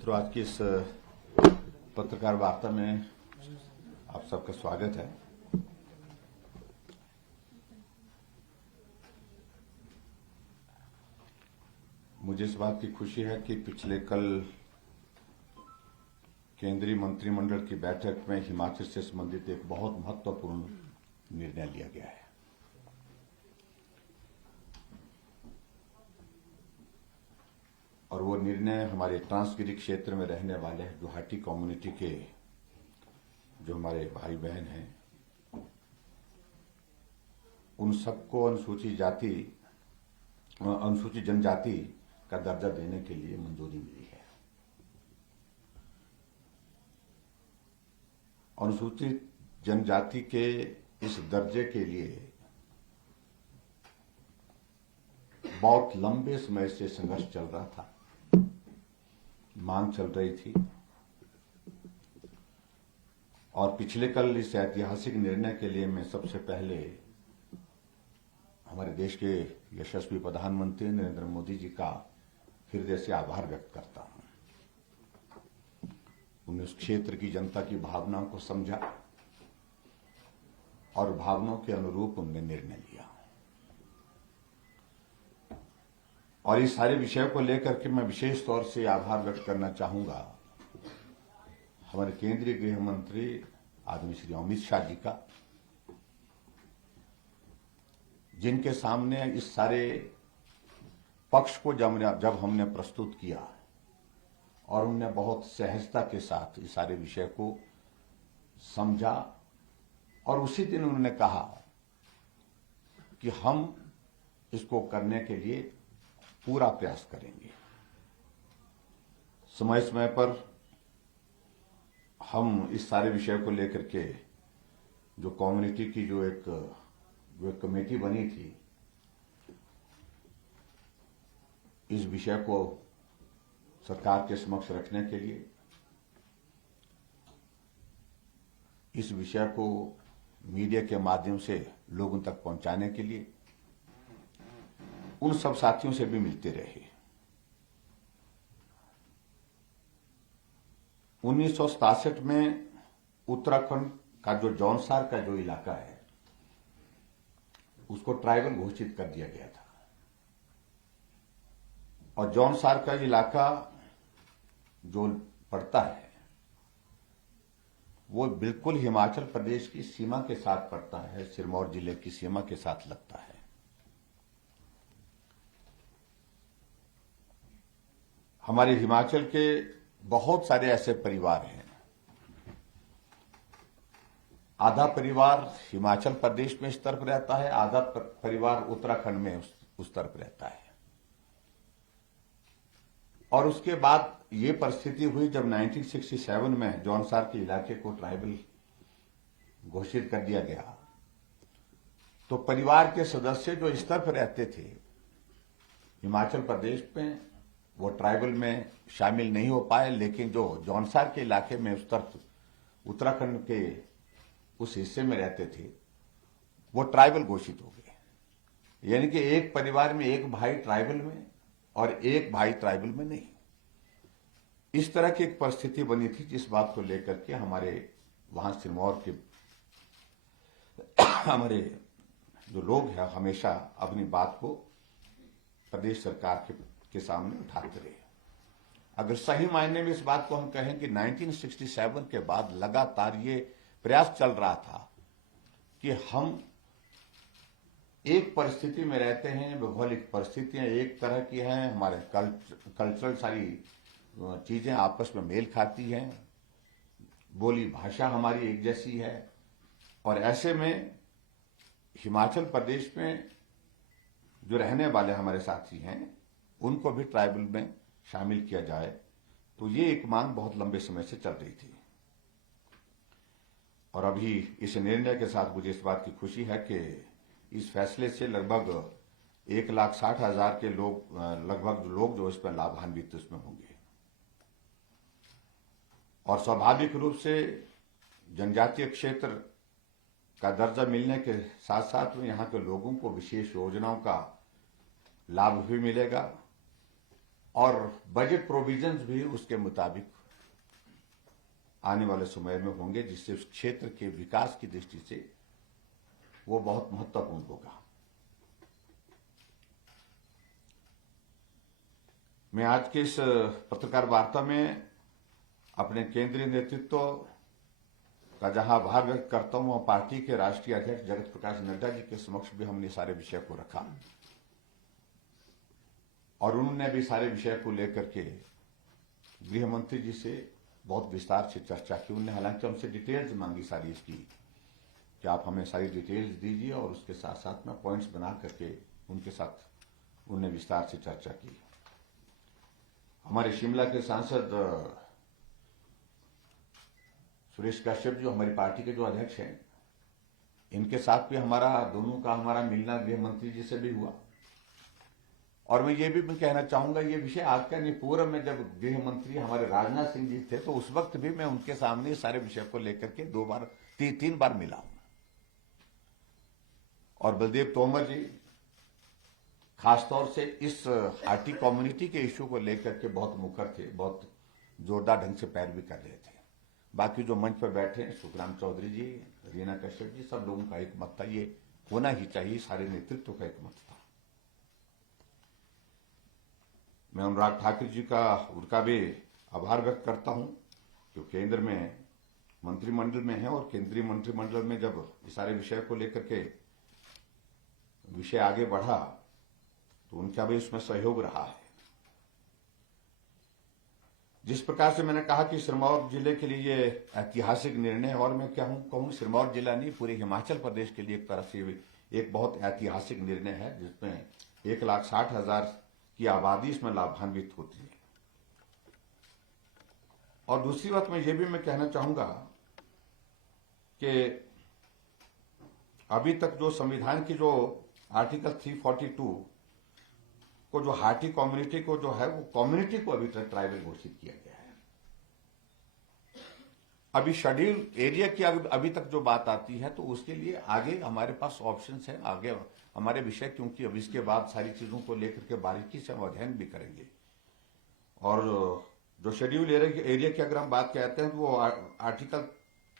मित्रों, आज की इस पत्रकार वार्ता में आप सबका स्वागत है। मुझे इस बात की खुशी है कि पिछले कल केंद्रीय मंत्रिमंडल की बैठक में हिमाचल से संबंधित एक बहुत महत्वपूर्ण निर्णय लिया गया है। और वो निर्णय हमारे ट्रांसगिरी क्षेत्र में रहने वाले गुवाहाटी कम्युनिटी के जो हमारे भाई बहन हैं, उन सबको अनुसूचित जनजाति का दर्जा देने के लिए मंजूरी मिली है। अनुसूचित जनजाति के इस दर्जे के लिए बहुत लंबे समय से संघर्ष चल रहा था, मांग चल रही थी, और पिछले कल इस ऐतिहासिक निर्णय के लिए मैं सबसे पहले हमारे देश के यशस्वी प्रधानमंत्री नरेंद्र मोदी जी का हृदय से आभार व्यक्त करता हूं। उन्होंने उस क्षेत्र की जनता की भावनाओं को समझा और भावनाओं के अनुरूप उन्होंने निर्णय लिया। और इस सारे विषय को लेकर के मैं विशेष तौर से आभार व्यक्त करना चाहूंगा हमारे केंद्रीय गृह मंत्री आदरणीय श्री अमित शाह जी का, जिनके सामने इस सारे पक्ष को जब हमने प्रस्तुत किया और उन्होंने बहुत सहजता के साथ इस सारे विषय को समझा, और उसी दिन उन्होंने कहा कि हम इसको करने के लिए पूरा प्रयास करेंगे। समय समय पर हम इस सारे विषय को लेकर के जो कम्युनिटी की जो एक कमेटी बनी थी, इस विषय को सरकार के समक्ष रखने के लिए, इस विषय को मीडिया के माध्यम से लोगों तक पहुंचाने के लिए उन सब साथियों से भी मिलते रहे। 1967 में उत्तराखंड का जो जौनसार का जो इलाका है उसको ट्राइबल घोषित कर दिया गया था, और जौनसार का इलाका जो पड़ता है वो बिल्कुल हिमाचल प्रदेश की सीमा के साथ पड़ता है, सिरमौर जिले की सीमा के साथ लगता है। हमारे हिमाचल के बहुत सारे ऐसे परिवार हैं, आधा परिवार हिमाचल प्रदेश में इस तरफ रहता है, आधा परिवार उत्तराखंड में उस तरफ रहता है। और उसके बाद ये परिस्थिति हुई जब 1967 में जौनसार के इलाके को ट्राइबल घोषित कर दिया गया, तो परिवार के सदस्य जो इस तरफ रहते थे हिमाचल प्रदेश में, वो ट्राइबल में शामिल नहीं हो पाए, लेकिन जो जौनसार के इलाके में उस तरफ उत्तराखंड के उस हिस्से में रहते थे वो ट्राइबल घोषित हो गए। यानी कि एक परिवार में एक भाई ट्राइबल में और एक भाई ट्राइबल में नहीं। इस तरह की एक परिस्थिति बनी थी, जिस बात को लेकर के हमारे वहां सिरमौर के हमारे जो लोग हैं हमेशा अपनी बात को प्रदेश सरकार के सामने उठाते रहे। अगर सही मायने में इस बात को हम कहें कि 1967 के बाद लगातार ये प्रयास चल रहा था कि हम एक परिस्थिति में रहते हैं, भौगोलिक परिस्थितियां एक तरह की हैं, हमारे कल्चरल सारी चीजें आपस में मेल खाती हैं, बोली भाषा हमारी एक जैसी है, और ऐसे में हिमाचल प्रदेश में जो रहने वाले हमारे साथी हैं उनको भी ट्राइबल में शामिल किया जाए। तो ये एक मांग बहुत लंबे समय से चल रही थी, और अभी इस निर्णय के साथ मुझे इस बात की खुशी है कि इस फैसले से लगभग 1,60,000 के लोग जो इसमें लाभान्वित इसमें होंगे। और स्वाभाविक रूप से जनजातीय क्षेत्र का दर्जा मिलने के साथ साथ में यहाँ के लोगों को विशेष योजनाओं का लाभ भी मिलेगा, और बजट प्रोविजंस भी उसके मुताबिक आने वाले समय में होंगे, जिससे उस क्षेत्र के विकास की दृष्टि से वो बहुत महत्वपूर्ण होगा। मैं आज के इस पत्रकार वार्ता में अपने केंद्रीय नेतृत्व का जहां आभार व्यक्त करता हूं, वहां पार्टी के राष्ट्रीय अध्यक्ष जगत प्रकाश नड्डा जी के समक्ष भी हमने सारे विषय को रखा और उन्होंने भी सारे विषय को लेकर के गृह मंत्री जी से बहुत विस्तार से चर्चा की। उन्होंने हालांकि हमसे डिटेल्स मांगी सारी इसकी कि आप हमें सारी डिटेल्स दीजिए, और उसके साथ साथ में पॉइंट्स बना करके उनके साथ उन्होंने विस्तार से चर्चा की। हमारे शिमला के सांसद सुरेश कश्यप जो हमारी पार्टी के जो अध्यक्ष हैं, इनके साथ भी दोनों का हमारा मिलना गृह मंत्री जी से भी हुआ। और मैं ये भी कहना चाहूंगा, ये विषय आज का नहीं, पूर्व में जब गृह मंत्री हमारे राजनाथ सिंह जी थे तो उस वक्त भी मैं उनके सामने सारे विषय को लेकर के तीन बार मिला हूं। और बलदेव तोमर जी खासतौर से इस हाटी कम्युनिटी के इश्यू को लेकर के बहुत मुखर थे, बहुत जोरदार ढंग से पैरवी कर रहे थे। बाकी जो मंच पर बैठे हैं, सुखराम चौधरी जी, रीना कश्यप जी, सब लोगों का एक मत था, ये होना ही चाहिए, सारे नेतृत्व का एक मत था। मैं अनुराग ठाकुर जी उनका भी आभार व्यक्त करता हूं, जो केंद्र में मंत्रिमंडल में है, और केंद्रीय मंत्रिमंडल में जब इस सारे विषय को लेकर के विषय आगे बढ़ा तो उनका भी उसमें सहयोग रहा है। जिस प्रकार से मैंने कहा कि सिरमौर जिले के लिए ये ऐतिहासिक निर्णय है, और मैं क्या कहूं सिरमौर जिला नहीं, पूरे हिमाचल प्रदेश के लिए एक तरह से एक बहुत ऐतिहासिक निर्णय है, जिसमें 1,60,000 की आबादी इसमें लाभान्वित होती है। और दूसरी बात मैं कहना चाहूंगा कि अभी तक जो संविधान की जो आर्टिकल 342 को जो हाटी कम्युनिटी को जो है, वो कम्युनिटी को अभी तक ट्राइबल घोषित किया गया है। अभी शेड्यूल एरिया की अभी तक जो बात आती है, तो उसके लिए आगे हमारे पास ऑप्शंस हैं, आगे हमारे विषय, क्योंकि अब इसके बाद सारी चीजों को लेकर के बारीकी से हम अध्ययन भी करेंगे। और जो शेड्यूल एरिया की अगर हम बात कहते हैं, तो वो आर्टिकल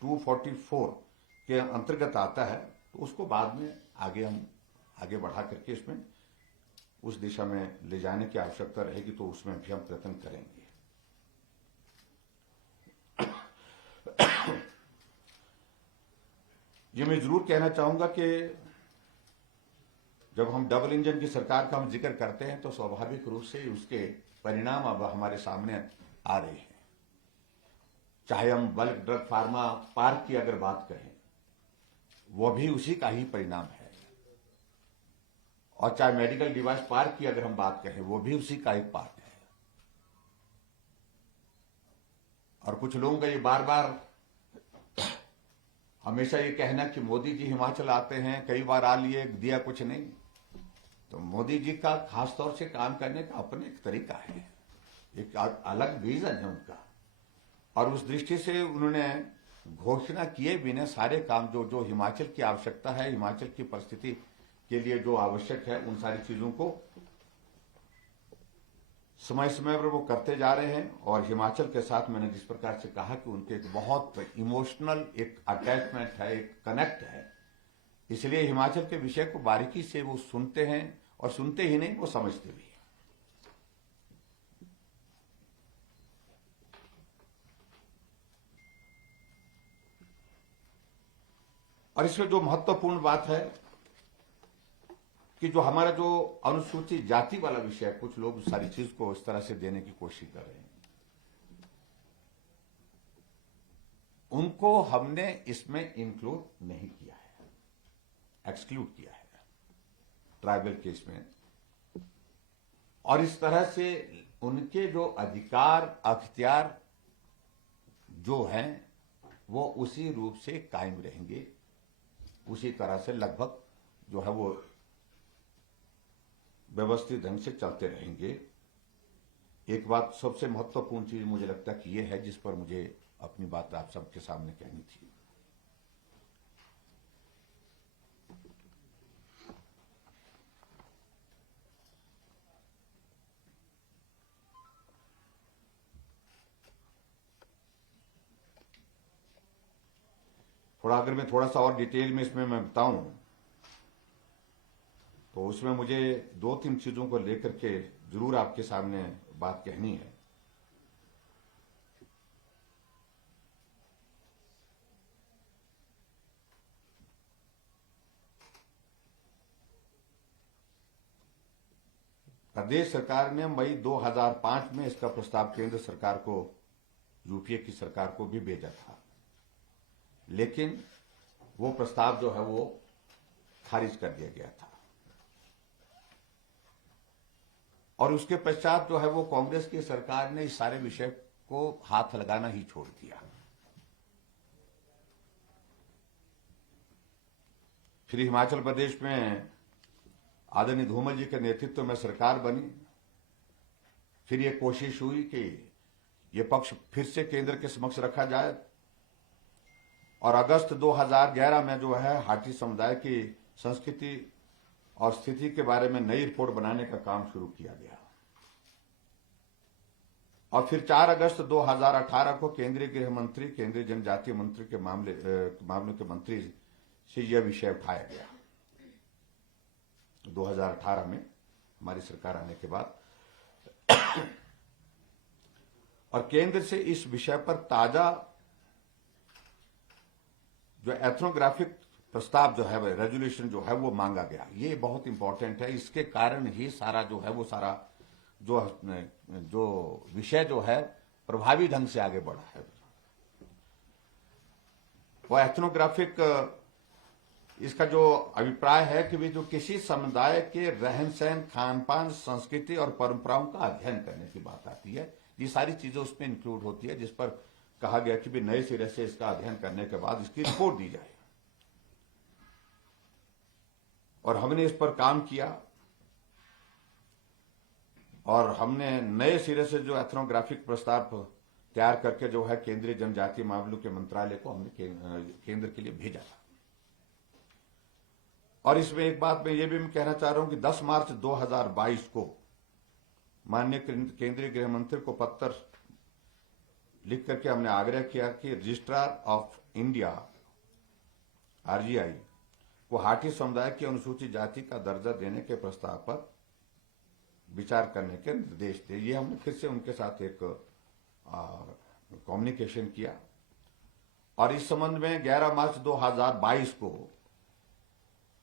244 के अंतर्गत आता है, तो उसको बाद में हम आगे बढ़ा करके इसमें उस दिशा में ले जाने की आवश्यकता रहेगी, तो उसमें भी हम प्रयत्न करेंगे। ये मैं जरूर कहना चाहूंगा कि जब हम डबल इंजन की सरकार का हम जिक्र करते हैं, तो स्वाभाविक रूप से उसके परिणाम अब हमारे सामने आ रहे हैं। चाहे हम बल्क ड्रग फार्मा पार्क की अगर बात करें, वो भी उसी का ही परिणाम है, और चाहे मेडिकल डिवाइस पार्क की अगर हम बात करें, वो भी उसी का एक पार्ट है। और कुछ लोगों का ये बार बार हमेशा ये कहना कि मोदी जी हिमाचल आते हैं, कई बार आ लिए, दिया कुछ नहीं। तो मोदी जी का खासतौर से काम करने का अपने एक तरीका है, एक अलग विजन है उनका, और उस दृष्टि से उन्होंने घोषणा किए बिना सारे काम जो हिमाचल की आवश्यकता है, हिमाचल की परिस्थिति के लिए जो आवश्यक है, उन सारी चीजों को समय समय पर वो करते जा रहे हैं। और हिमाचल के साथ मैंने जिस प्रकार से कहा कि उनके एक बहुत इमोशनल एक अटैचमेंट है, एक कनेक्ट है, इसलिए हिमाचल के विषय को बारीकी से वो सुनते हैं, और सुनते ही नहीं, वो समझते भी हैं। और इसमें जो महत्वपूर्ण बात है कि जो हमारा जो अनुसूचित जाति वाला विषय है, कुछ लोग सारी चीज को इस तरह से देने की कोशिश कर रहे हैं, उनको हमने इसमें इंक्लूड नहीं किया है, एक्सक्लूड किया है ट्राइबल केस में। और इस तरह से उनके जो अधिकार अख्तियार जो हैं, वो उसी रूप से कायम रहेंगे, उसी तरह से लगभग जो है वो व्यवस्थित ढंग से चलते रहेंगे। एक बात सबसे महत्वपूर्ण चीज मुझे लगता है कि यह है, जिस पर मुझे अपनी बात आप सबके सामने कहनी थी। अगर मैं थोड़ा सा और डिटेल में इसमें मैं बताऊं तो उसमें मुझे 2-3 चीजों को लेकर के जरूर आपके सामने बात कहनी है। प्रदेश सरकार ने मई 2005 में इसका प्रस्ताव केंद्र सरकार को, यूपीए की सरकार को भी भेजा था, लेकिन वो प्रस्ताव जो है वो खारिज कर दिया गया था। और उसके पश्चात जो है वो कांग्रेस की सरकार ने इस सारे विषय को हाथ लगाना ही छोड़ दिया। फिर हिमाचल प्रदेश में आदरणीय धूमल जी के नेतृत्व में सरकार बनी। फिर ये कोशिश हुई कि ये पक्ष फिर से केंद्र के समक्ष रखा जाए और अगस्त 2011 में जो है हाटी समुदाय की संस्कृति और स्थिति के बारे में नई रिपोर्ट बनाने का काम शुरू किया गया। और फिर 4 अगस्त 2018 को केंद्रीय गृह मंत्री, केंद्रीय जनजातीय मंत्री के मामलों के मंत्री से यह विषय उठाया गया। 2018 में हमारी सरकार आने के बाद और केंद्र से इस विषय पर ताजा जो एथनोग्राफिक प्रस्ताव जो है, रेजोल्यूशन जो है वो मांगा गया। ये बहुत इंपॉर्टेंट है। इसके कारण ही सारा जो है वो सारा जो विषय जो है प्रभावी ढंग से आगे बढ़ा है। वो एथनोग्राफिक, इसका जो अभिप्राय है कि वे जो किसी समुदाय के रहन सहन, खान पान, संस्कृति और परंपराओं का अध्ययन करने की बात आती है, ये सारी चीजें उसमें इंक्लूड होती है, जिस पर कहा गया कि भी नए सिरे से इसका अध्ययन करने के बाद इसकी रिपोर्ट दी जाए। और हमने इस पर काम किया और हमने नए सिरे से जो एथनोग्राफिक प्रस्ताव तैयार करके जो है केंद्रीय जनजातीय मामलों के मंत्रालय को हमने केंद्र के लिए भेजा था। और इसमें एक बात मैं ये भी कहना चाह रहा हूं कि 10 मार्च 2022 को माननीय केंद्रीय गृह मंत्री को पत्र लिख करके हमने आग्रह किया कि रजिस्ट्रार ऑफ इंडिया आरजीआई को हाटी समुदाय की अनुसूचित जाति का दर्जा देने के प्रस्ताव पर विचार करने के निर्देश दिए। ये हमने फिर से उनके साथ एक कम्युनिकेशन किया और इस संबंध में 11 मार्च 2022 को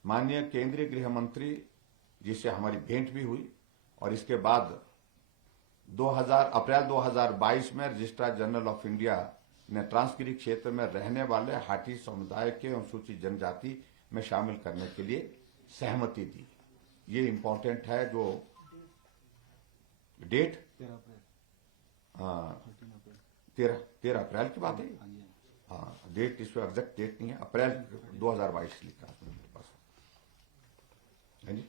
माननीय केंद्रीय गृह मंत्री जी से हमारी भेंट भी हुई और इसके बाद अप्रैल 2022 में रजिस्ट्रार जनरल ऑफ इंडिया ने ट्रांसगिरी क्षेत्र में रहने वाले हाटी समुदाय के अनुसूचित जनजाति में शामिल करने के लिए सहमति दी। ये इंपॉर्टेंट है। जो डेट 13 अप्रैल की बात है। हाँ, डेट इसमें एग्जैक्ट डेट नहीं है, अप्रैल 2022 लिखा है मेरे पास है जी।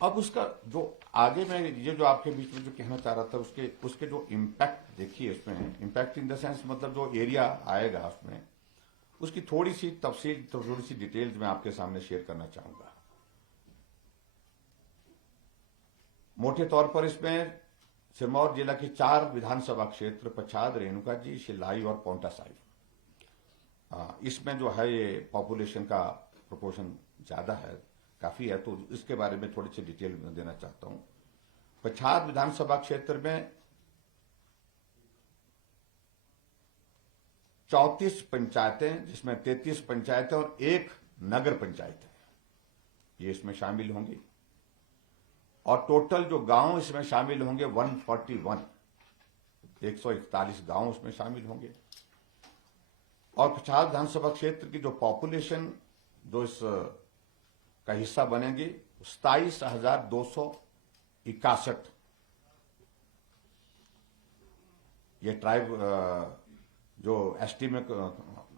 अब उसका जो आगे मैं ये जो आपके बीच में जो कहना चाह रहा था उसके जो इम्पैक्ट देखिए, इसमें इम्पैक्ट इन द सेंस मतलब जो एरिया आएगा उसमें, उसकी थोड़ी सी तफसील, थोड़ी सी डिटेल्स मैं आपके सामने शेयर करना चाहूंगा। मोटे तौर पर इसमें सिरमौर जिला की 4 विधानसभा क्षेत्र पच्छाद, रेणुका जी, शिलाई और पांवटा साहिब, इसमें जो है ये पॉपुलेशन का प्रोपोर्शन ज्यादा है, काफी है, तो इसके बारे में थोड़ी सी डिटेल देना चाहता हूं। पच्छाद विधानसभा क्षेत्र में 34 पंचायतें, जिसमें 33 पंचायतें और 1 नगर पंचायत है, ये इसमें शामिल होंगी। और टोटल जो गांव इसमें शामिल होंगे 141 गांव उसमें शामिल होंगे। और पच्छाद विधानसभा क्षेत्र की जो पॉपुलेशन जो इस का हिस्सा बनेगी 27,261 ये ट्राइब जो एसटी में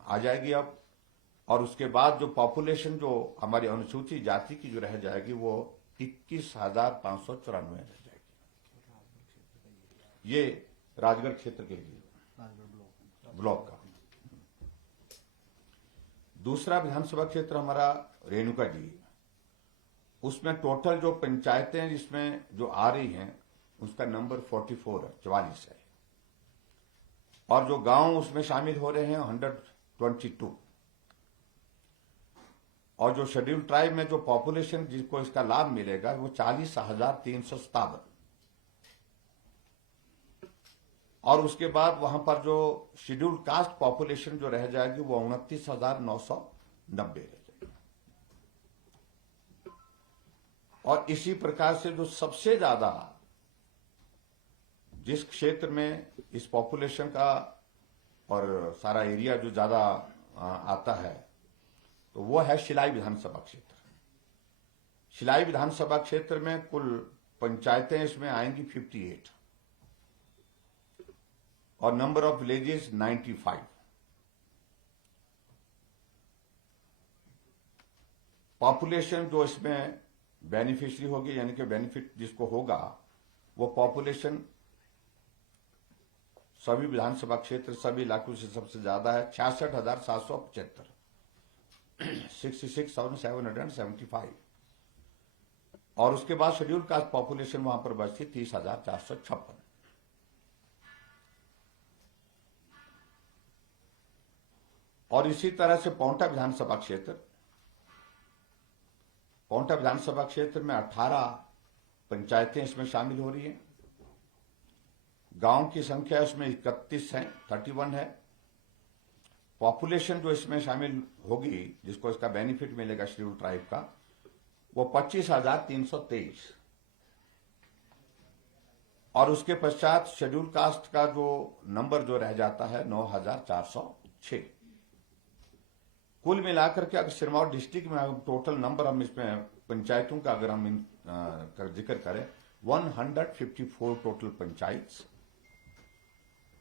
आ जाएगी अब। और उसके बाद जो पॉपुलेशन जो हमारी अनुसूचित जाति की जो रह जाएगी वो 21,594 रह जाएगी। ये राजगढ़ क्षेत्र के लिए ब्लॉक का। दूसरा विधानसभा क्षेत्र हमारा रेणुका जी, उसमें टोटल जो पंचायतें जिसमें जो आ रही हैं उसका नंबर 44 है। और जो गांव उसमें शामिल हो रहे हैं 122। और जो शेड्यूल ट्राइब में जो पॉपुलेशन जिसको इसका लाभ मिलेगा वो 40,357, और उसके बाद वहां पर जो शेड्यूल कास्ट पॉपुलेशन जो रह जाएगी वो 29,990 रह जाएगी। और इसी प्रकार से जो सबसे ज्यादा जिस क्षेत्र में इस पॉपुलेशन का और सारा एरिया जो ज्यादा आता है तो वो है शिलाई विधानसभा क्षेत्र। शिलाई विधानसभा क्षेत्र में कुल पंचायतें इसमें आएंगी 58 और नंबर ऑफ विलेजेस 95। पॉपुलेशन जो इसमें बेनिफिशियरी होगी यानी कि बेनिफिट जिसको होगा वो पॉपुलेशन सभी विधानसभा क्षेत्र सभी इलाकों से सबसे ज्यादा है 66,775, 66,775। और उसके बाद शेड्यूल कास्ट पॉपुलेशन वहां पर बचती 30,456। और इसी तरह से पांवटा विधानसभा क्षेत्र में 18 पंचायतें इसमें शामिल हो रही हैं। गांव की संख्या इसमें 31 है, 31 है। पॉपुलेशन जो इसमें शामिल होगी जिसको इसका बेनिफिट मिलेगा शेड्यूल ट्राइब का वो 25,323। और उसके पश्चात शेड्यूल कास्ट का जो नंबर जो रह जाता है 9,406। कुल मिलाकर के अगर सिरमौर डिस्ट्रिक्ट में टोटल नंबर हम इसमें पंचायतों का अगर हम जिक्र करें 154 total panchayat,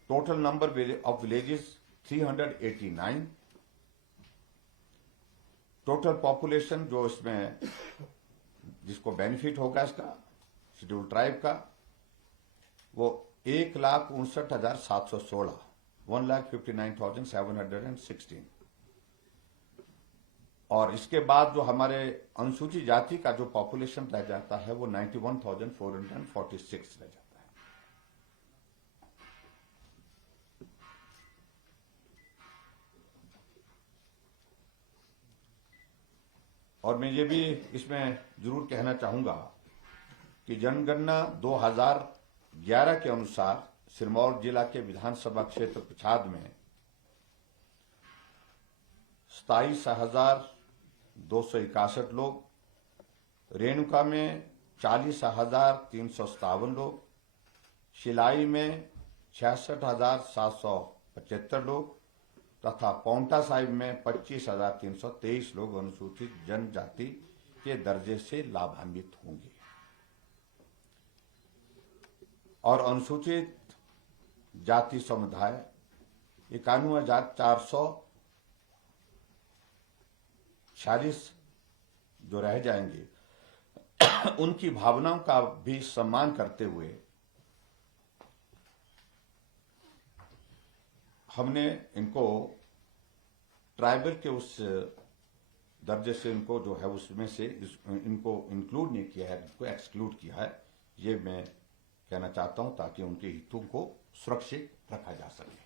total number of villages 389, total population जो इसमें जिसको बेनिफिट होगा इसका शेड्यूल ट्राइब का वो 1,59,716, 1,59,716। और इसके बाद जो हमारे अनुसूचित जाति का जो पॉपुलेशन रह जाता है वो 91,446 रह जाता है। और मैं ये भी इसमें जरूर कहना चाहूंगा कि जनगणना 2011 के अनुसार सिरमौर जिला के विधानसभा क्षेत्र पछाद में 27,261 लोग, रेणुका में 40,357 लोग, शिलाई में 66,775 लोग तथा पांवटा साहिब में 25,323 लोग अनुसूचित जनजाति के दर्जे से लाभान्वित होंगे। और अनुसूचित जाति समुदाय 91,446 जो रह जाएंगे उनकी भावनाओं का भी सम्मान करते हुए हमने इनको ट्राइबल के उस दर्जे से इनको जो है उसमें से इनको इंक्लूड नहीं किया है, इनको एक्सक्लूड किया है। ये मैं कहना चाहता हूं ताकि उनके हितों को सुरक्षित रखा जा सके।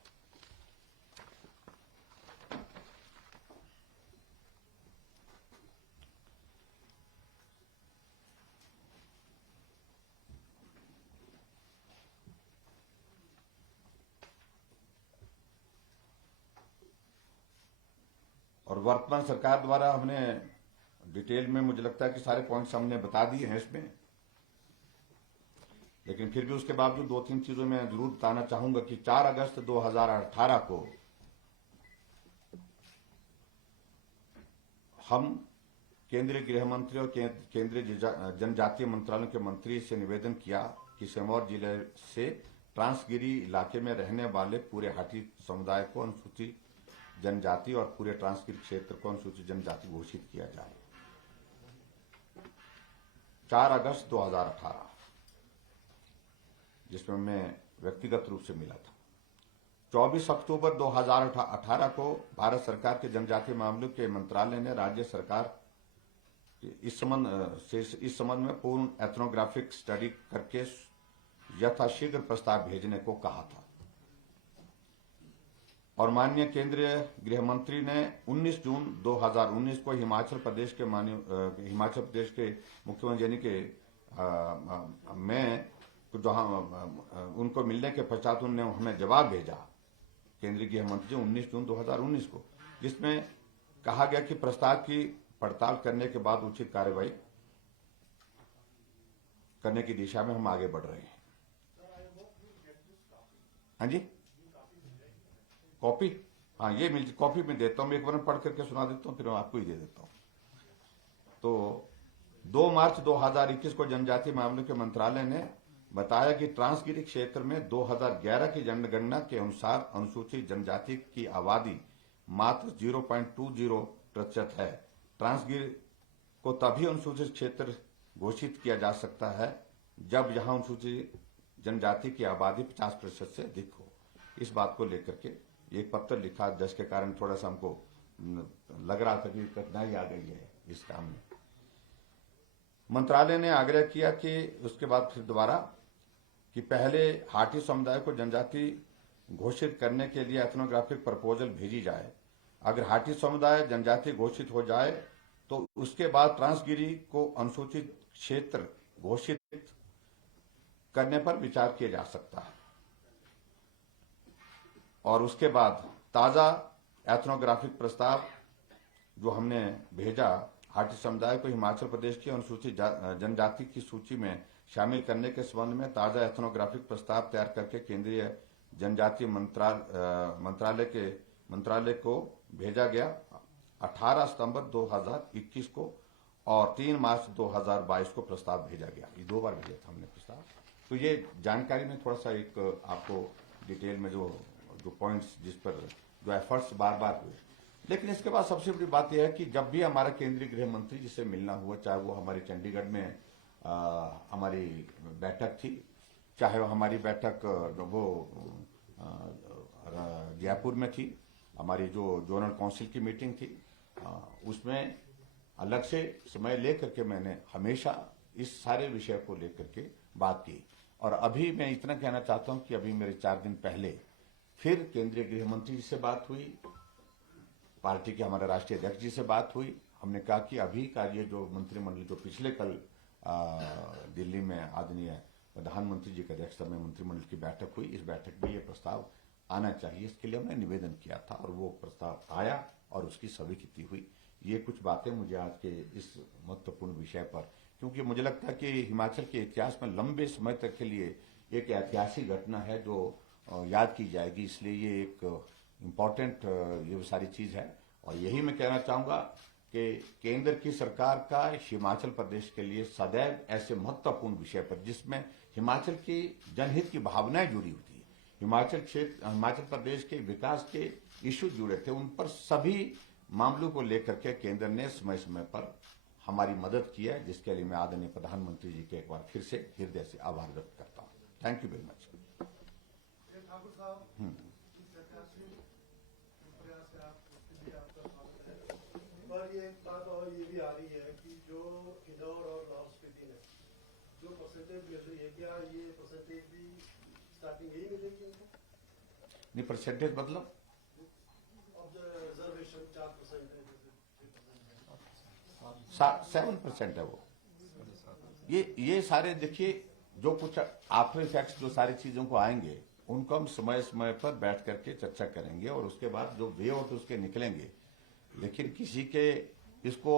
और वर्तमान सरकार द्वारा हमने डिटेल में मुझे लगता है कि सारे पॉइंट्स हमने बता दिए हैं इसमें, लेकिन फिर भी उसके बावजूद 2-3 चीजों में जरूर बताना चाहूंगा कि 4 अगस्त 2018 को हम केंद्रीय गृह मंत्री और केंद्रीय जनजातीय मंत्रालय के मंत्री से निवेदन किया कि सिरमौर जिले से ट्रांसगिरी इलाके में रहने वाले पूरे हाटी समुदाय को अनुसूचित जनजाति और पूरे ट्रांसगिरी क्षेत्र को अनुसूचित जनजाति घोषित किया जाए। 4 अगस्त 2018 जिसमें मैं व्यक्तिगत रूप से मिला था। 24 अक्टूबर 2018 को भारत सरकार के जनजातीय मामलों के मंत्रालय ने राज्य सरकार इस संबंध में पूर्ण एथनोग्राफिक स्टडी करके यथाशीघ्र प्रस्ताव भेजने को कहा था। और माननीय केंद्रीय गृह मंत्री ने 19 जून 2019 को हिमाचल प्रदेश के मुख्यमंत्री यानी के में जहां उनको मिलने के पश्चात उन्होंने हमें जवाब भेजा केंद्रीय गृह मंत्री 19 जून 2019 को, जिसमें कहा गया कि प्रस्ताव की पड़ताल करने के बाद उचित कार्रवाई करने की दिशा में हम आगे बढ़ रहे हैं। हाँ जी, कॉपी, हाँ ये मिल कॉपी में देता हूं, मैं एक बार पढ़ करके सुना देता हूं, फिर मैं आपको ही दे देता हूं। तो 2 मार्च 2021 को जनजातीय मामलों के मंत्रालय ने बताया कि ट्रांसगिरी क्षेत्र में 2011 की जनगणना के अनुसार अनुसूचित जनजाति की आबादी मात्र 0.20% है। ट्रांसगिरी को तभी अनुसूचित क्षेत्र घोषित किया जा सकता है जब यहां अनुसूचित जनजाति की आबादी 50% से अधिक हो। इस बात को लेकर के एक पत्र लिखा, जिसके कारण थोड़ा सा हमको लग रहा था कि कठिनाई आ गई है इस काम में। मंत्रालय ने आग्रह किया कि उसके बाद फिर दोबारा कि पहले हाटी समुदाय को जनजाति घोषित करने के लिए एथनोग्राफिक प्रपोजल भेजी जाए। अगर हाटी समुदाय जनजाति घोषित हो जाए तो उसके बाद ट्रांसगिरी को अनुसूचित क्षेत्र घोषित करने पर विचार किया जा सकता है। और उसके बाद ताजा एथनोग्राफिक प्रस्ताव जो हमने भेजा हाटी समुदाय को हिमाचल प्रदेश की अनुसूचित जनजाति की सूची में शामिल करने के संबंध में ताजा एथनोग्राफिक प्रस्ताव तैयार करके केंद्रीय जनजातीय मंत्रालय को भेजा गया 18 सितंबर 2021 को, और 3 मार्च 2022 को प्रस्ताव भेजा गया। ये 2 बार भेजा था हमने प्रस्ताव। तो ये जानकारी में थोड़ा सा एक आपको डिटेल में जो पॉइंट्स जिस पर जो एफर्ट्स बार बार हुए। लेकिन इसके बाद सबसे बड़ी बात यह है कि जब भी हमारा केंद्रीय गृह मंत्री जिससे मिलना हुआ, चाहे वो हमारी चंडीगढ़ में हमारी बैठक थी, चाहे वो हमारी बैठक वो जयपुर में थी, हमारी जो जोनल काउंसिल की मीटिंग थी, उसमें अलग से समय लेकर के मैंने हमेशा इस सारे विषय को लेकर के बात की। और अभी मैं इतना कहना चाहता हूं कि अभी मेरे 4 दिन पहले फिर केंद्रीय गृह मंत्री जी से बात हुई, पार्टी के हमारे राष्ट्रीय अध्यक्ष जी से बात हुई। हमने कहा कि अभी का ये जो मंत्रिमंडल जो पिछले कल दिल्ली में आदरणीय प्रधानमंत्री जी की अध्यक्षता में मंत्रिमंडल की बैठक हुई, इस बैठक में ये प्रस्ताव आना चाहिए, इसके लिए हमने निवेदन किया था और वो प्रस्ताव आया और उसकी स्वीकृति हुई। ये कुछ बातें मुझे आज के इस महत्वपूर्ण विषय पर, क्योंकि मुझे लगता है कि हिमाचल के इतिहास में लंबे समय तक के लिए एक ऐतिहासिक घटना है जो याद की जाएगी, इसलिए ये एक इम्पोर्टेंट ये सारी चीज है। और यही मैं कहना चाहूंगा कि केंद्र की सरकार का हिमाचल प्रदेश के लिए सदैव ऐसे महत्वपूर्ण विषय पर जिसमें हिमाचल की जनहित की भावनाएं जुड़ी होती है, हिमाचल प्रदेश के विकास के इश्यू जुड़े थे, उन पर सभी मामलों को लेकर के केंद्र ने समय समय पर हमारी मदद की है, जिसके लिए मैं आदरणीय प्रधानमंत्री जी के एक बार फिर से हृदय से आभार व्यक्त करता हूँ। Thank you very much. Thakur साहब, सरकार से प्रयास है, आपके आपका स्वागत है। पर ये एक बात और ये भी आ रही है कि जो इंदौर और लाहौल स्पीति में जो परसेंटेज मिल रही है, क्या ये परसेंटेज भी स्टार्टिंग यही मिलेगी उनको? नहीं, परसेंटेज मतलब रिजर्वेशन 4% है, 7% है वो। ये सारे देखिए जो कुछ आफ्टर इफेक्ट्स जो सारी चीजों को आएंगे उनको हम समय समय पर बैठ करके चर्चा करेंगे और उसके बाद जो वे आउट उसके निकलेंगे। लेकिन किसी के इसको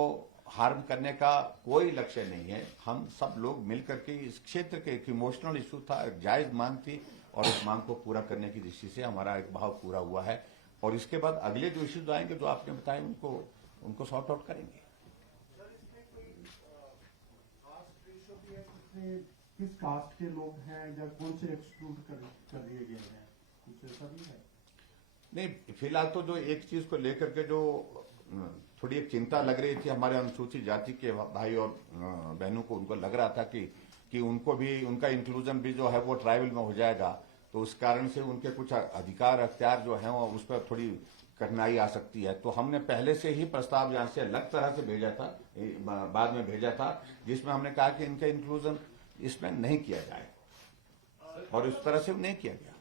हार्म करने का कोई लक्ष्य नहीं है। हम सब लोग मिलकर के इस क्षेत्र के एक इमोशनल इशू था, एक जायज मांग थी और उस मांग को पूरा करने की दृष्टि से हमारा एक भाव पूरा हुआ है। और इसके बाद अगले जो इश्यूज आएंगे जो आपने बताए उनको सॉर्ट आउट करेंगे। किस कास्ट के लोग हैं या कौन से एक्सक्लूड कर दिए गए हैं, कुछ ऐसा भी है? नहीं, फिलहाल तो जो एक चीज को लेकर के जो थोड़ी एक चिंता लग रही थी हमारे अनुसूचित जाति के भाई और बहनों को, उनको लग रहा था कि उनको भी उनका इंक्लूजन भी जो है वो ट्राइबल में हो जाएगा, तो उस कारण से उनके कुछ अधिकार अख्तियार जो है उस पर थोड़ी कठिनाई आ सकती है। तो हमने पहले से ही प्रस्ताव यहाँ से अलग तरह से भेजा था, बाद में भेजा था, जिसमें हमने कहा कि इनका इंक्लूजन इसमें नहीं किया जाए और इस तरह से नहीं किया गया।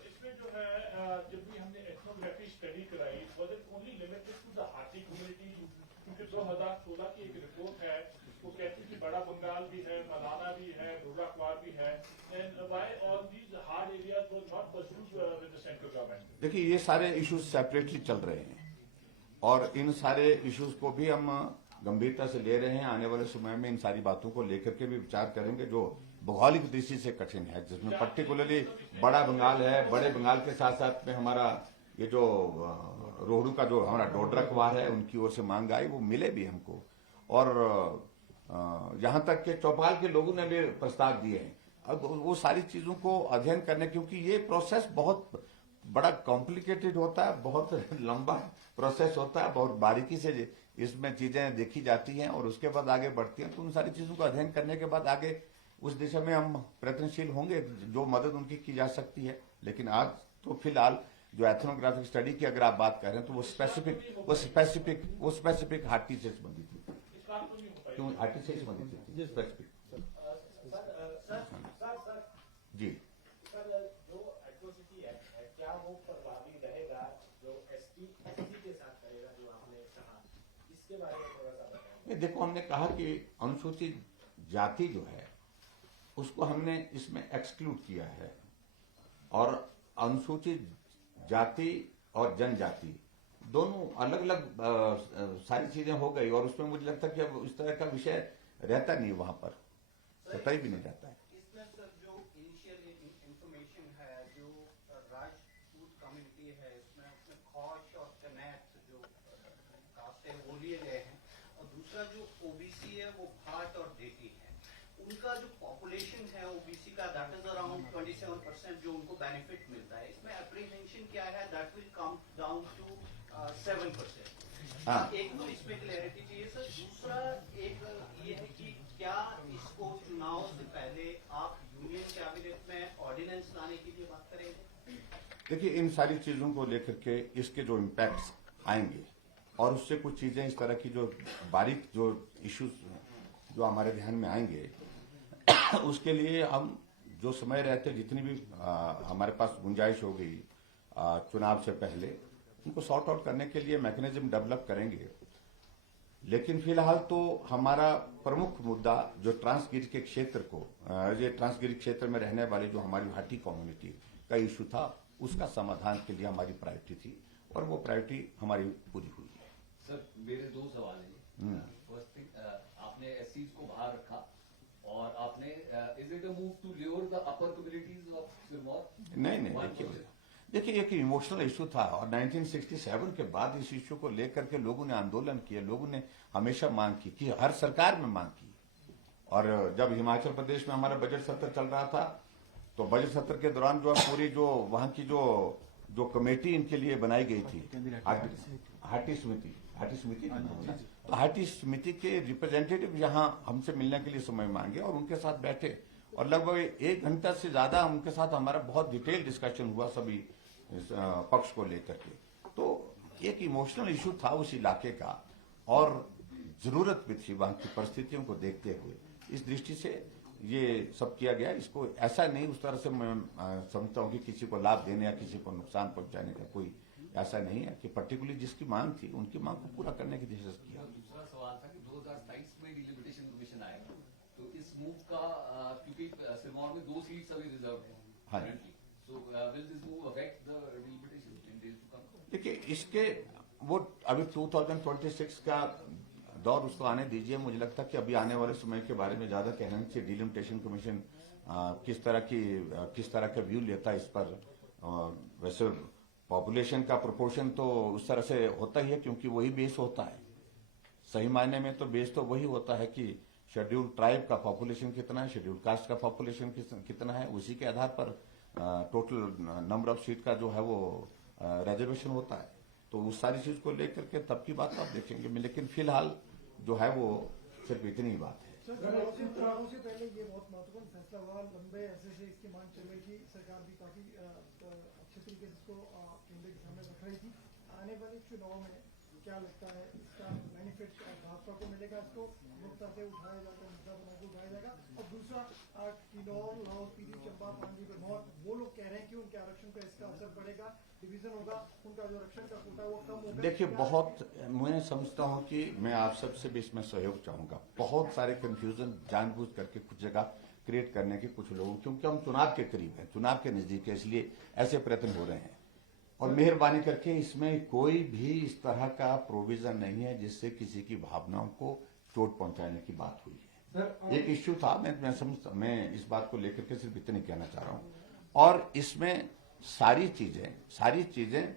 इसमें जो है जब भी हमने स्टडी कराई was it only limited to the Hati community? क्योंकि 2016 की एक रिपोर्ट है वो कहती है कि बड़ा बंगाल भी है, मलाना भी है, दुर्गा क्वार भी है, and why all these hard areas were not pursued with the central government? देखिए ये सारे इश्यूज सेपरेटली चल रहे हैं और इन सारे इश्यूज को भी हम गंभीरता से ले रहे हैं। आने वाले समय में इन सारी बातों को लेकर के भी विचार करेंगे जो भौगोलिक दृष्टि से कठिन है, जिसमें पर्टिकुलरली बड़ा बंगाल है। बड़े बंगाल के साथ साथ में हमारा ये जो रोहडू का जो हमारा डोडरक वार है उनकी ओर से मांग आई, वो मिले भी हमको। और यहाँ तक के चौपाल के लोगों ने भी प्रस्ताव दिए हैं। अब वो सारी चीजों को अध्ययन करने, क्योंकि ये प्रोसेस बहुत बड़ा कॉम्प्लिकेटेड होता है, बहुत लंबा प्रोसेस होता है, बहुत बारीकी से इसमें चीजें देखी जाती हैं और उसके बाद आगे बढ़ती हैं। तो उन सारी चीजों को अध्ययन करने के बाद आगे उस दिशा में हम प्रयत्नशील होंगे, जो मदद उनकी की जा सकती है। लेकिन आज तो फिलहाल जो एथनोग्राफिक स्टडी की अगर आप बात कर रहे हैं तो वो स्पेसिफिक हाटी से संबंधित थी। क्यों हाटी से संबंधित थी? स्पेसिफिक जी। सर, जो एट्रोसिटी एक्ट है क्या वो प्रभावी रहेगा जो एसटी के साथ करेगा, जो आपने कहा, इसके बारे में थोड़ा सा बताएं। देखो, हमने कहा कि अनुसूचित जाति जो है उसको हमने इसमें एक्सक्लूड किया है और अनुसूचित जाति और जनजाति दोनों अलग अलग सारी चीजें हो गई और उसमें मुझे लगता है कि अब इस तरह का विषय रहता नहीं, वहां पर सतही भी नहीं जाता है। इसमें सर जो इनिशियल इंफॉर्मेशन है, जो राजपूत कम्युनिटी है, उसमें खौश और कनेक्ट जो कास्ट है वो लिए गए हैं, और दूसरा जो ओबीसी है वो भाट और देती है। उनका जो पॉपुलेशन है ओबीसी का, दैट इज अराउंड 27% जो उनको बेनिफिट मिलता है। इसमें एप्रीहेंशन क्या है, that will come down to 7%। एक तो इसमें क्लैरिटी चाहिए सर। दूसरा एक ये है कि क्या इसको चुनाव से पहले आप यूनियन कैबिनेट में ऑर्डिनेंस लाने के लिए बात करेंगे? देखिए, इन सारी चीजों को लेकर के इसके जो इम्पैक्ट्स आएंगे और उससे कुछ चीजें इस तरह की जो बारीक जो इश्यूज जो हमारे ध्यान में आएंगे उसके लिए हम जो समय रहते जितनी भी हमारे पास गुंजाइश हो गई चुनाव से पहले उनको सॉर्ट आउट करने के लिए मैकेनिज्म डेवलप करेंगे। लेकिन फिलहाल तो हमारा प्रमुख मुद्दा जो ट्रांसगिरी के क्षेत्र को, ये ट्रांसगिरी क्षेत्र में रहने वाले जो हमारी भाटी कम्युनिटी का इशू था, उसका समाधान के लिए हमारी प्रायोरिटी थी और वो प्रायोरिटी हमारी पूरी हुई है। सर, मेरे दो सवाल हैं। फर्स्ट थिंग, आपने एससीज को बाहर रखा और आपने is it a move to lower the upper communities of Sirmaur? नहीं, देखिए एक इमोशनल इशू था और 1967 के बाद इस इशू को लेकर के लोगों ने आंदोलन किया। लोगों ने हमेशा मांग की कि हर सरकार में मांग की। और जब हिमाचल प्रदेश में हमारा बजट सत्र चल रहा था तो बजट सत्र के दौरान जो पूरी जो वहां की जो कमेटी इनके लिए बनाई गई थी, हाटी समिति, तो हाटी समिति के रिप्रेजेंटेटिव यहाँ हमसे मिलने के लिए समय मांगे और उनके साथ बैठे और लगभग 1 घंटा से ज्यादा उनके साथ हमारा बहुत डिटेल डिस्कशन हुआ सभी पक्ष को लेकर के। तो एक इमोशनल इशू था उस इलाके का और जरूरत भी थी वहां की परिस्थितियों को देखते हुए। इस दृष्टि से ये सब किया गया। इसको ऐसा नहीं उस तरह से मैं समझता हूँ कि किसी को लाभ देने या किसी को नुकसान पहुंचाने का कोई ऐसा नहीं है कि पर्टिकुलरली जिसकी मांग थी उनकी मांग को पूरा करने की दिशा से किया। दूसरा सवाल था कि 2027 में डिलिमिटेशन कमीशन आएगा, तो इस मूव का क्योंकि सिरमौर में 2 सीट्स अभी रिजर्व है currently, so will this move affect the delimitation in days to come? देखिए, इसके वो अभी 2026 का दौर उसको आने दीजिए। मुझे लगता है कि अभी आने वाले समय के बारे में ज्यादा कहना चाहिए। डिलिमिटेशन कमीशन किस तरह का व्यू लेता है इस पर। वैसे पॉपुलेशन का प्रोपोर्शन तो उस तरह से होता ही है क्योंकि वही बेस होता है। सही मायने में तो बेस तो वही होता है कि शेड्यूल्ड ट्राइब का पॉपुलेशन कितना है, शेड्यूल्ड कास्ट का पॉपुलेशन कितना है, उसी के आधार पर टोटल नंबर ऑफ सीट का जो है वो रिजर्वेशन होता है। तो उस सारी चीज को लेकर के तब की बात आप देखेंगे। लेकिन फिलहाल जो है वो सिर्फ इतनी ही बात है। चुनावों से पहले ये बहुत महत्वपूर्ण फैसला हुआ। लंबे ऐसे से इसकी मांग चल रही थी, सरकार भी काफी अच्छे तरीके से इसको केंद्र के सामने रख रही थी। आने वाले चुनाव में क्या लगता है इसका बेनिफिट भाजपा को मिलेगा? इसको मुद्दा से उठाया जाएगा, मुद्दा बना के उठाया जाएगा? और दूसरा, किन्नौर, लाहौल स्पीति, चंबा, पांगी, भरमौर, वो लोग कह रहे हैं कि उनके आरक्षण पर इसका असर पड़ेगा। डिवीजन होगा, उनका जो रक्षण का कोटा वो कम होगा। देखिए, बहुत मैं समझता हूं कि मैं आप सबसे भी इसमें सहयोग चाहूंगा। बहुत सारे कंफ्यूजन जानबूझ करके कुछ जगह क्रिएट करने के कुछ लोगों, क्योंकि हम चुनाव के करीब हैं, चुनाव के नजदीक है, इसलिए ऐसे प्रयत्न हो रहे हैं। और मेहरबानी करके इसमें कोई भी इस तरह का प्रोविजन नहीं है जिससे किसी की भावनाओं को चोट पहुंचाने की बात हुई है। एक इश्यू था, मैं इस बात को लेकर के सिर्फ इतनी कहना चाह रहा हूं। और इसमें सारी चीजें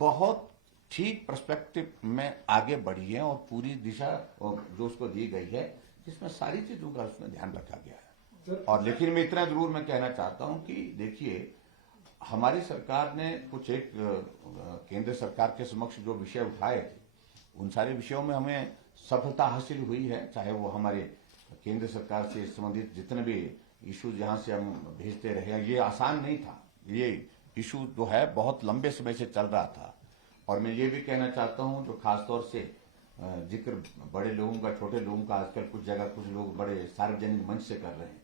बहुत ठीक पर्सपेक्टिव में आगे बढ़ी है और पूरी दिशा जो उसको दी गई है, जिसमें सारी चीजों का उसमें ध्यान रखा गया है। और लेकिन मैं इतना जरूर मैं कहना चाहता हूं कि देखिए, हमारी सरकार ने कुछ एक केंद्र सरकार के समक्ष जो विषय उठाए थे, उन सारे विषयों में हमें सफलता हासिल हुई है। चाहे वो हमारे केंद्र सरकार से संबंधित जितने भी इश्यूज यहां से हम भेजते रहे, ये आसान नहीं था। ये इशू जो है बहुत लंबे समय से चल रहा था। और मैं ये भी कहना चाहता हूं, जो खासतौर से जिक्र बड़े लोगों का, छोटे लोगों का आजकल कुछ जगह कुछ लोग बड़े सार्वजनिक मंच से कर रहे हैं,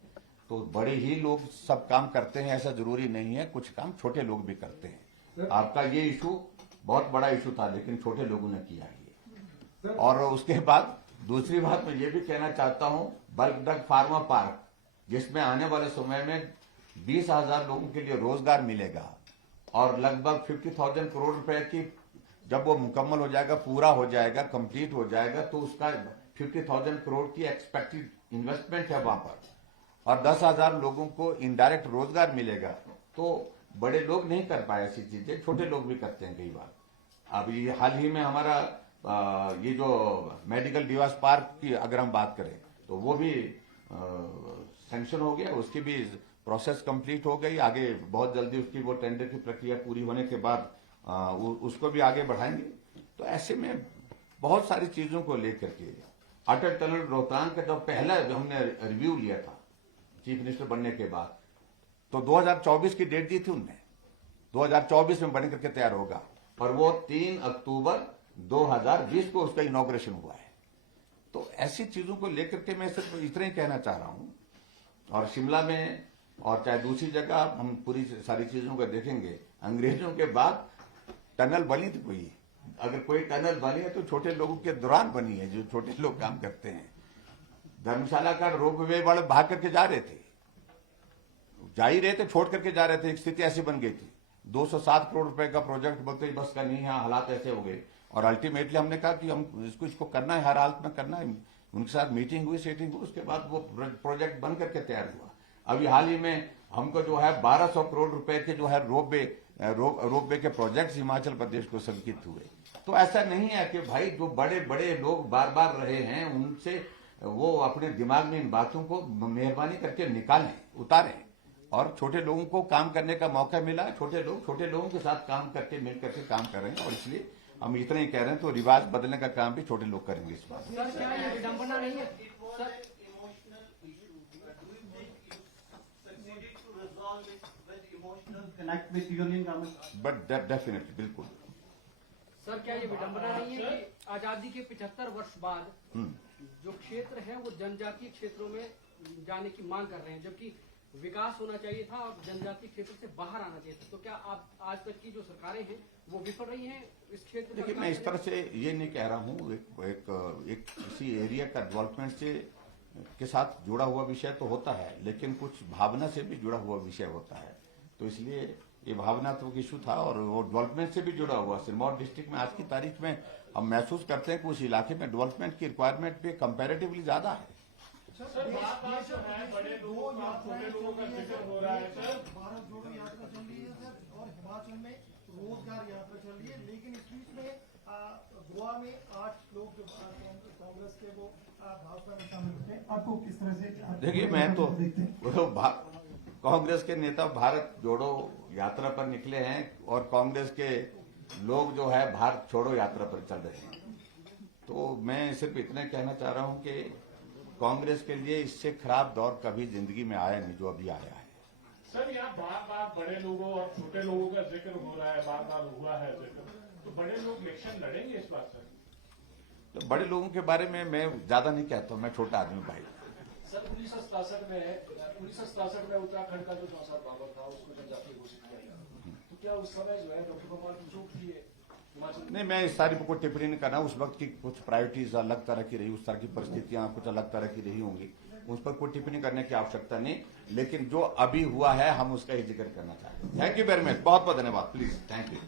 तो बड़े ही लोग सब काम करते हैं ऐसा जरूरी नहीं है, कुछ काम छोटे लोग भी करते हैं। आपका ये इशू बहुत बड़ा इशू था, लेकिन छोटे लोगों ने किया ये। और उसके बाद दूसरी बात मैं ये भी कहना चाहता हूं, बल्क ड्रग फार्मा पार्क, जिसमें आने वाले समय में 20,000 लोगों के लिए रोजगार मिलेगा और लगभग 50,000 करोड़ रुपए की, जब वो मुकम्मल हो जाएगा, पूरा हो जाएगा, कंप्लीट हो जाएगा, तो उसका 50,000 करोड़ की एक्सपेक्टेड इन्वेस्टमेंट है वहां पर, और 10,000 लोगों को इनडायरेक्ट रोजगार मिलेगा। तो बड़े लोग नहीं कर पाए ऐसी चीजें, छोटे लोग भी करते हैं कई बार। अभी हाल ही में हमारा ये जो मेडिकल डिवाइस पार्क की अगर हम बात करें, तो वो भी सैंक्शन हो गया, उसकी भी प्रोसेस कंप्लीट हो गई। आगे बहुत जल्दी उसकी वो टेंडर की प्रक्रिया पूरी होने के बाद उसको भी आगे बढ़ाएंगे। तो ऐसे में बहुत सारी चीजों को लेकर के अटल टनल रोहतांग का जब पहला हमने रिव्यू लिया था चीफ मिनिस्टर बनने के बाद, तो 2024 की डेट दी थी उनने, 2024 में बन करके तैयार होगा, और वो 3 अक्टूबर 2020 को उसका इनॉग्रेशन हुआ है। तो ऐसी चीजों को लेकर के मैं सिर्फ इतना ही कहना चाह रहा हूं। और शिमला में और चाहे दूसरी जगह हम पूरी सारी चीजों को देखेंगे, अंग्रेजों के बाद टनल बनी थी कोई, अगर कोई टनल बनी है तो छोटे लोगों के दौरान बनी है, जो छोटे लोग काम करते हैं। धर्मशाला का रोपवे वाले भाग करके जा रहे थे, छोड़ करके जा रहे थे, एक स्थिति ऐसी बन गई थी। 207 करोड़ रुपए का प्रोजेक्ट, बोलते बस का नहीं है, हालात ऐसे हो गए। और अल्टीमेटली हमने कहा कि हम इसको करना है, हर हालत में करना है। उनके साथ मीटिंग हुई, सेटिंग हुई, उसके बाद वो प्रोजेक्ट बन करके तैयार हुआ। अभी हाल ही में हमको जो है 1200 करोड़ रुपए के जो है रोपवे के प्रोजेक्ट हिमाचल प्रदेश को संकित हुए। तो ऐसा नहीं है कि भाई जो बड़े बड़े लोग बार बार रहे हैं, उनसे वो अपने दिमाग में इन बातों को मेहरबानी करके निकालें, उतारें, और छोटे लोगों को काम करने का मौका मिला। छोटे लोगों के साथ काम करके मिल करके काम कर रहे हैं, और इसलिए हम इतना ही कह रहे हैं। तो रिवाज बदलने का काम भी छोटे लोग करेंगे इस बार। सर, क्या ये विडंबना नहीं है? Connect with union government, but definitely, बिल्कुल। सर, क्या ये विडंबना नहीं है कि आजादी के 75 वर्ष बाद जो क्षेत्र है वो जनजातीय क्षेत्रों में जाने की मांग कर रहे हैं, जबकि विकास होना चाहिए था और जनजातीय क्षेत्र से बाहर आना चाहिए था। तो क्या आप आज तक की जो सरकारें हैं वो विफल रही हैं इस क्षेत्र में? देखिए, मैं इस तरह से ये नहीं कह रहा हूँ। एक किसी एरिया का डेवलपमेंट से के साथ जुड़ा हुआ विषय तो होता है, लेकिन कुछ भावना से भी जुड़ा हुआ विषय होता है। तो इसलिए ये भावनात्मक इशू था, और वो डेवलपमेंट से भी जुड़ा हुआ। सिरमौर डिस्ट्रिक्ट में आज की तारीख में हम महसूस करते हैं कि उस इलाके में डेवलपमेंट की रिक्वायरमेंट भी कंपैरेटिवली ज्यादा है। सर, बात जो है बड़े लोगों का, छोटे लोगों का जिक्र हो रहा है सर। भारत जोड़ो यात्रा चल रही है सर, और हिमाचल में रोजगार यात्रा चल रही है, लेकिन इस बीच में गोवा में 8 लोग जो कांग्रेस के वो भाजपा में शामिल होते हैं। आपको किस तरह से देखिए, मैं तो कांग्रेस के नेता भारत जोड़ो यात्रा पर निकले हैं, और कांग्रेस के लोग जो है भारत छोड़ो यात्रा पर चल रहे हैं। तो मैं सिर्फ इतना कहना चाह रहा हूं कि कांग्रेस के लिए इससे खराब दौर कभी जिंदगी में आया नहीं जो अभी आया है। सर, यहाँ बार बार बड़े लोगों और छोटे लोगों का जिक्र हो रहा है, बार बार हुआ है जिक्र, तो बड़े लोग इलेक्शन लड़ेंगे इस बार सर? तो बड़े लोगों के बारे में मैं ज्यादा नहीं कहता हूं, मैं छोटा आदमी भाई। सर, 1967 में उत्तराखंड का जो चौसा बाबर था उसको जनजातीय घोषित किया गया, तो क्या उस समय जो है डॉक्टर कुमार की चूक थी हिमाचल? नहीं, मैं इस सारी पर कोई टिप्पणी नहीं करना। उस वक्त की कुछ प्रायोरिटीज अलग तरह की रही, उस तरह की परिस्थितियां कुछ अलग तरह की रही होंगी, उस पर कोई टिप्पणी करने की आवश्यकता नहीं। लेकिन जो अभी हुआ है हम उसका ही जिक्र करना चाहते हैं। थैंक यू वेरी मच, बहुत बहुत धन्यवाद। Please, thank you.